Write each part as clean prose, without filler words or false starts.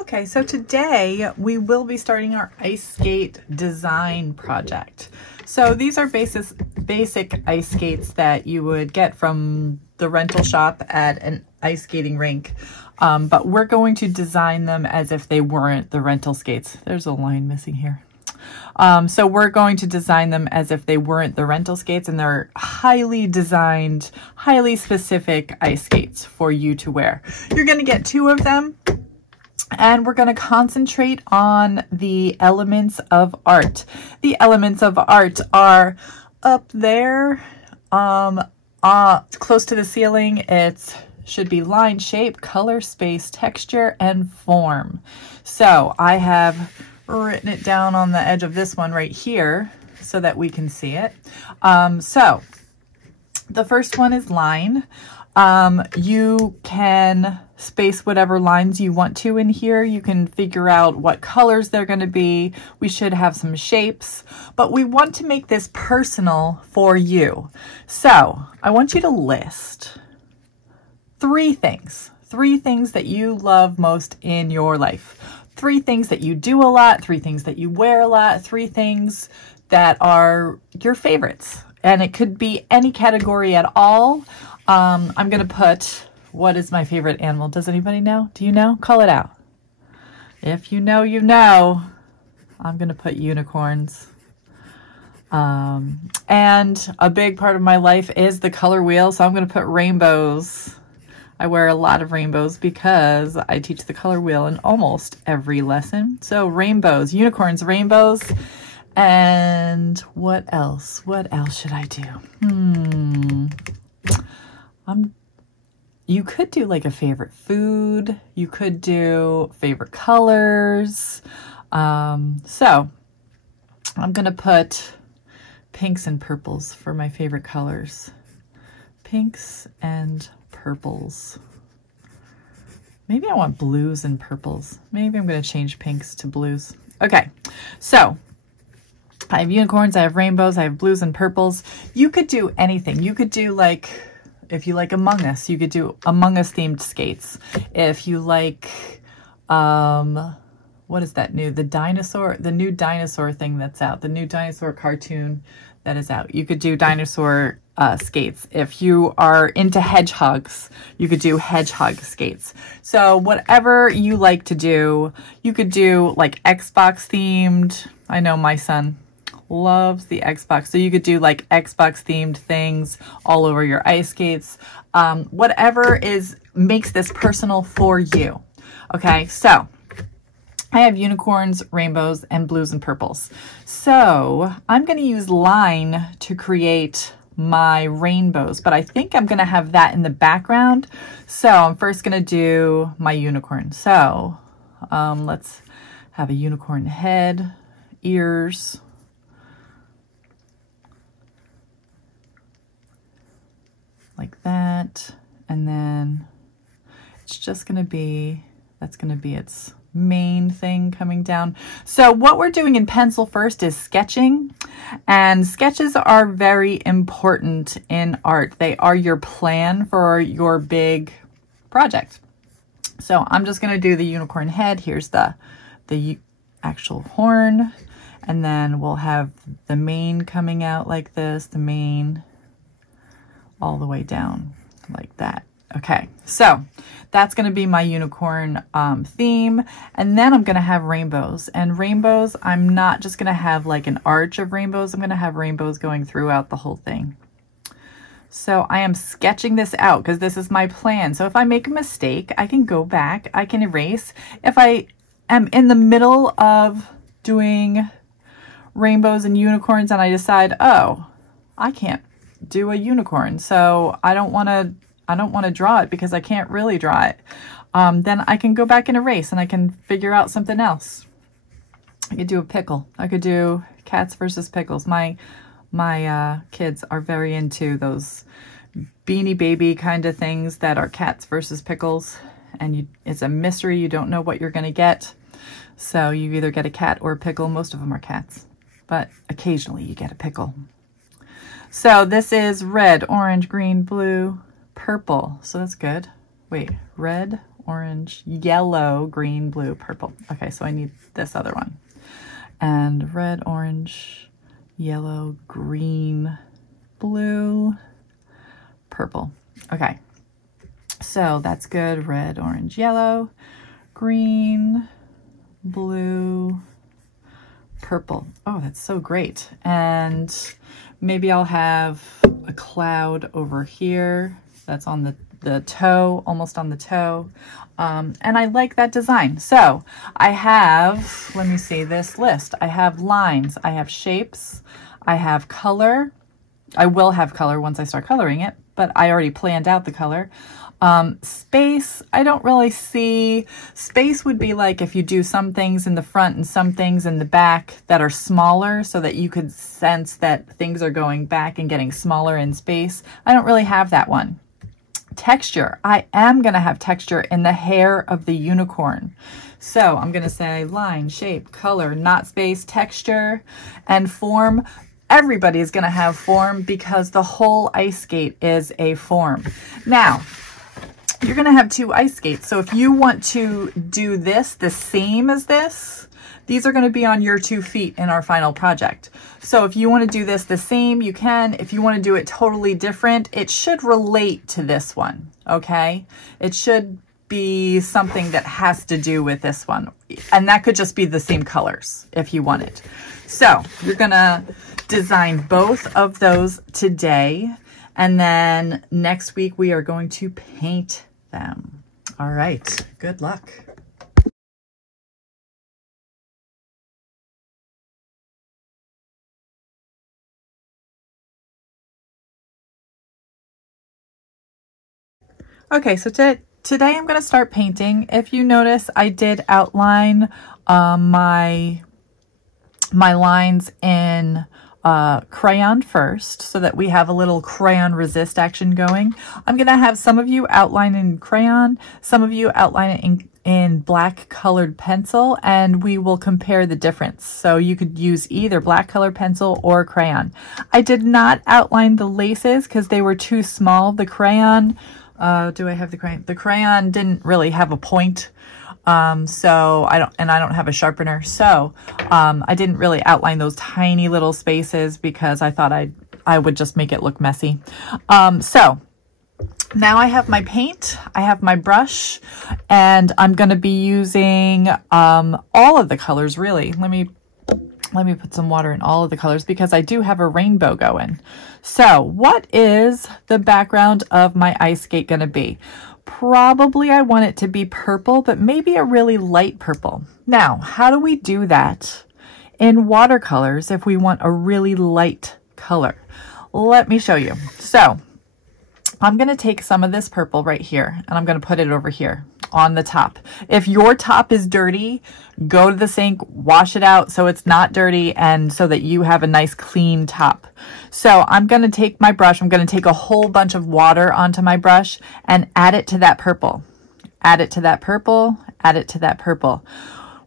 Okay, so today we will be starting our ice skate design project. So these are basic ice skates that you would get from the rental shop at an ice skating rink, but we're going to design them as if they weren't the rental skates. There's a line missing here. So we're going to design them as if they weren't the rental skates, and they're highly designed, highly specific ice skates for you to wear. You're going to get 2 of them. And we're going to concentrate on the elements of art. The elements of art are up there, close to the ceiling. It should be line, shape, color, space, texture, and form. So I have written it down on the edge of this one right here so that we can see it. So the first one is line. You can space whatever lines you want to in here. You can figure out what colors they're going to be. We should have some shapes, but we want to make this personal for you. So I want you to list 3 things that you love most in your life. 3 things that you do a lot, 3 things that you wear a lot, 3 things that are your favorites. And it could be any category at all. I'm going to put, what is my favorite animal? Does anybody know? Do you know? Call it out. If you know, you know. I'm going to put unicorns. And a big part of my life is the color wheel, so I'm going to put rainbows. I wear a lot of rainbows because I teach the color wheel in almost every lesson. So rainbows, unicorns, rainbows. And what else? What else should I do? You could do like a favorite food. You could do favorite colors. So I'm going to put pinks and purples for my favorite colors. Pinks and purples. Maybe I want blues and purples. Maybe I'm going to change pinks to blues. Okay, so I have unicorns, I have rainbows, I have blues and purples. You could do anything. You could do like, if you like Among Us, you could do Among Us themed skates. If you like, what is that new? The new dinosaur thing that's out, the new dinosaur cartoon that is out. You could do dinosaur skates. If you are into hedgehogs, you could do hedgehog skates. So whatever you like to do, you could do like Xbox themed. I know my son loves the Xbox. So you could do like Xbox themed things all over your ice skates. Whatever makes this personal for you. Okay, so I have unicorns, rainbows, and blues and purples. So I'm going to use line to create my rainbows, but I think I'm going to have that in the background. So I'm first going to do my unicorn. So let's have a unicorn head, ears, like that, and then it's just going to be, that's going to be its main thing coming down. So what we're doing in pencil first is sketching, and sketches are very important in art. They are your plan for your big project. So I'm just going to do the unicorn head. Here's the actual horn, and then we'll have the mane coming out like this, the mane all the way down like that. Okay, so that's going to be my unicorn theme. And then I'm going to have rainbows. And rainbows, I'm not just going to have like an arch of rainbows. I'm going to have rainbows going throughout the whole thing. So I am sketching this out because this is my plan. So if I make a mistake, I can go back, I can erase. If I am in the middle of doing rainbows and unicorns and I decide, oh, I can't do a unicorn, so I don't want to draw it because I can't really draw it, then I can go back and erase and I can figure out something else. I could do a pickle. I could do cats versus pickles. My kids are very into those Beanie Baby kind of things that are cats versus pickles, and it's a mystery. You don't know what you're going to get, so you either get a cat or a pickle. Most of them are cats, but occasionally you get a pickle. So this is red, orange, green, blue, purple. So that's good. Wait, red, orange, yellow, green, blue, purple. Okay, so I need this other one. And red, orange, yellow, green, blue, purple. Okay, so that's good. Red, orange, yellow, green, blue, purple. Oh, that's so great. And maybe I'll have a cloud over here that's on the toe, almost on the toe. And I like that design. So I have, let me see this list. I have lines, I have shapes, I have color. I will have color once I start coloring it, but I already planned out the color. Space, I don't really see. Space would be like if you do some things in the front and some things in the back that are smaller so that you could sense that things are going back and getting smaller in space. I don't really have that one. Texture, I am going to have texture in the hair of the unicorn. So I'm going to say line, shape, color, not space, texture, and form. Everybody is going to have form because the whole ice skate is a form. Now, you're going to have two ice skates. So if you want to do this the same as this, these are going to be on your 2 feet in our final project. So if you want to do this the same, you can. If you want to do it totally different, it should relate to this one, okay? It should be something that has to do with this one. And that could just be the same colors if you want it. So you're going to design both of those today. And then next week we are going to paint them. All right, good luck. Okay, so today I'm going to start painting. If you notice, I did outline my lines in crayon first so that we have a little crayon resist action going. I'm going to have some of you outline in crayon, some of you outline it in black colored pencil, and we will compare the difference. So you could use either black colored pencil or crayon. I did not outline the laces because they were too small. The crayon, do I have the crayon? The crayon didn't really have a point. So I don't have a sharpener. So, I didn't really outline those tiny little spaces because I thought I would just make it look messy. So now I have my paint, I have my brush, and I'm going to be using, all of the colors really. Let me put some water in all of the colors because I do have a rainbow going. So what is the background of my ice skate going to be? Probably I want it to be purple, but maybe a really light purple. Now, how do we do that in watercolors if we want a really light color? Let me show you. So I'm going to take some of this purple right here and I'm going to put it over here on the top. If your top is dirty, go to the sink, wash it out so it's not dirty and so that you have a nice clean top. So I'm going to take my brush, I'm going to take a whole bunch of water onto my brush and add it to that purple. Add it to that purple, add it to that purple.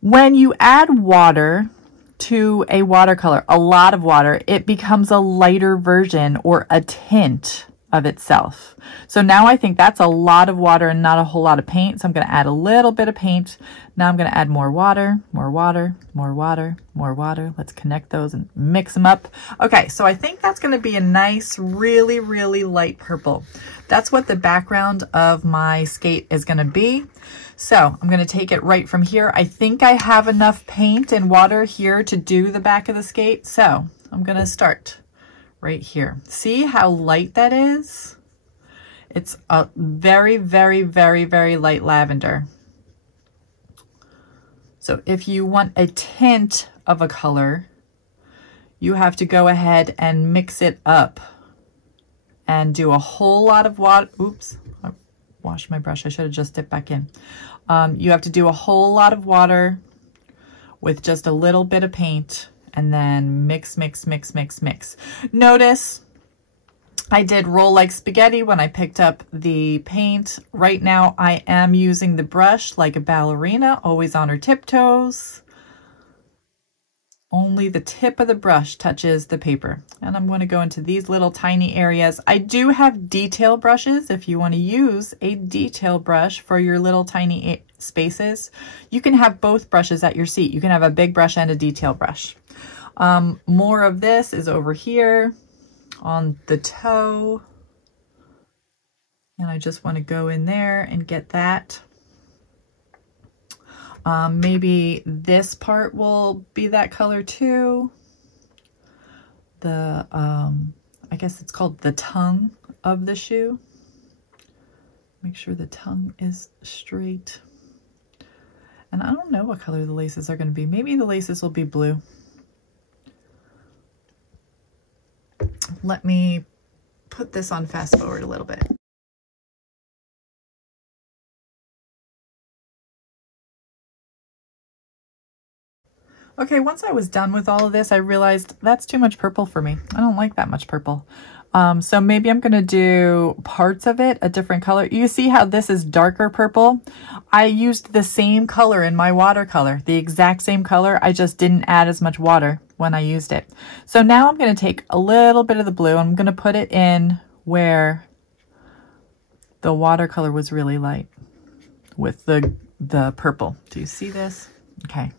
When you add water to a watercolor, a lot of water, it becomes a lighter version or a tint of itself. So now I think that's a lot of water and not a whole lot of paint. So I'm going to add a little bit of paint. Now I'm going to add more water, more water, more water, more water. Let's connect those and mix them up. Okay, so I think that's going to be a nice, really, really light purple. That's what the background of my skate is going to be. So I'm going to take it right from here. I think I have enough paint and water here to do the back of the skate. So I'm going to start right here. See how light that is? It's a very, very, very, very light lavender. So if you want a tint of a color, you have to go ahead and mix it up and do a whole lot of water. Oops, I washed my brush. I should have just dipped back in. You have to do a whole lot of water with just a little bit of paint and then mix, mix, mix, mix, mix. Notice I did roll like spaghetti when I picked up the paint. Right now I am using the brush like a ballerina, always on her tiptoes. only the tip of the brush touches the paper. And I'm going to go into these little tiny areas. I do have detail brushes. If you want to use a detail brush for your little tiny spaces, you can have both brushes at your seat. You can have a big brush and a detail brush. More of this is over here on the toe. And I just want to go in there and get that. Maybe this part will be that color too. The, I guess it's called the tongue of the shoe. Make sure the tongue is straight. And I don't know what color the laces are going to be. Maybe the laces will be blue. Let me put this on fast forward a little bit. Okay, once I was done with all of this, I realized that's too much purple for me. I don't like that much purple. So maybe I'm gonna do parts of it a different color. You see how this is darker purple? I used the same color in my watercolor, the exact same color. I just didn't add as much water when I used it. So now I'm gonna take a little bit of the blue. I'm gonna put it in where the watercolor was really light with the purple. Do you see this? Okay.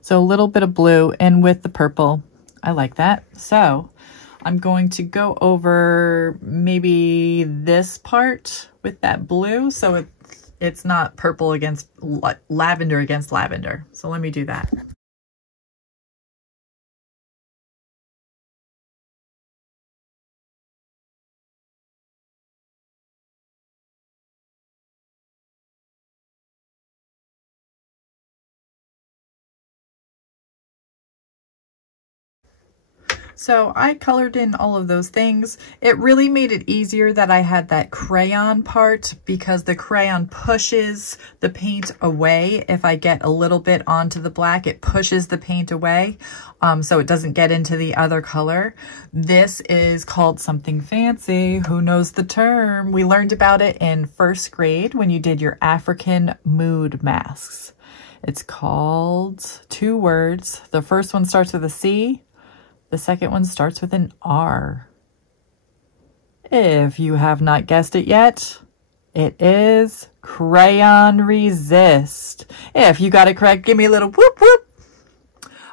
So a little bit of blue and with the purple. I like that. So I'm going to go over maybe this part with that blue. So it's not purple against lavender against lavender. So let me do that. So I colored in all of those things. It really made it easier that I had that crayon part because the crayon pushes the paint away. If I get a little bit onto the black, it pushes the paint away so it doesn't get into the other color. This is called something fancy. Who knows the term? We learned about it in first grade when you did your African mood masks. It's called 2 words. The first one starts with a C. The second one starts with an R. If you have not guessed it yet, it is crayon resist. If you got it correct, give me a little whoop whoop.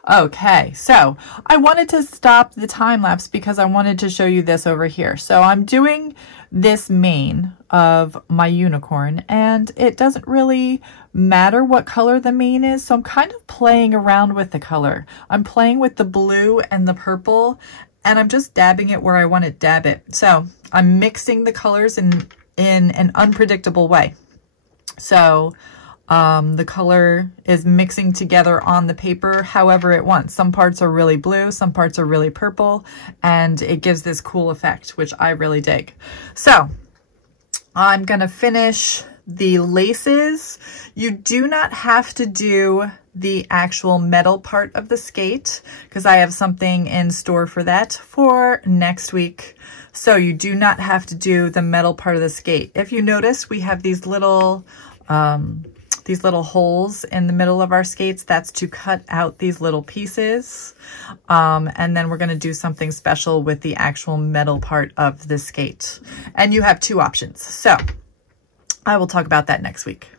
Okay, so I wanted to stop the time lapse because I wanted to show you this over here. So I'm doing this mane of my unicorn and it doesn't really matter what color the mane is. So I'm kind of playing around with the color. I'm playing with the blue and the purple and I'm just dabbing it where I want to dab it. So I'm mixing the colors in an unpredictable way. So the color is mixing together on the paper however it wants. Some parts are really blue, some parts are really purple, and it gives this cool effect, which I really dig. So I'm gonna finish the laces. You do not have to do the actual metal part of the skate because I have something in store for that for next week. So you do not have to do the metal part of the skate. If you notice, we have these little holes in the middle of our skates. That's to cut out these little pieces. And then we're going to do something special with the actual metal part of the skate. And you have 2 options. So I will talk about that next week.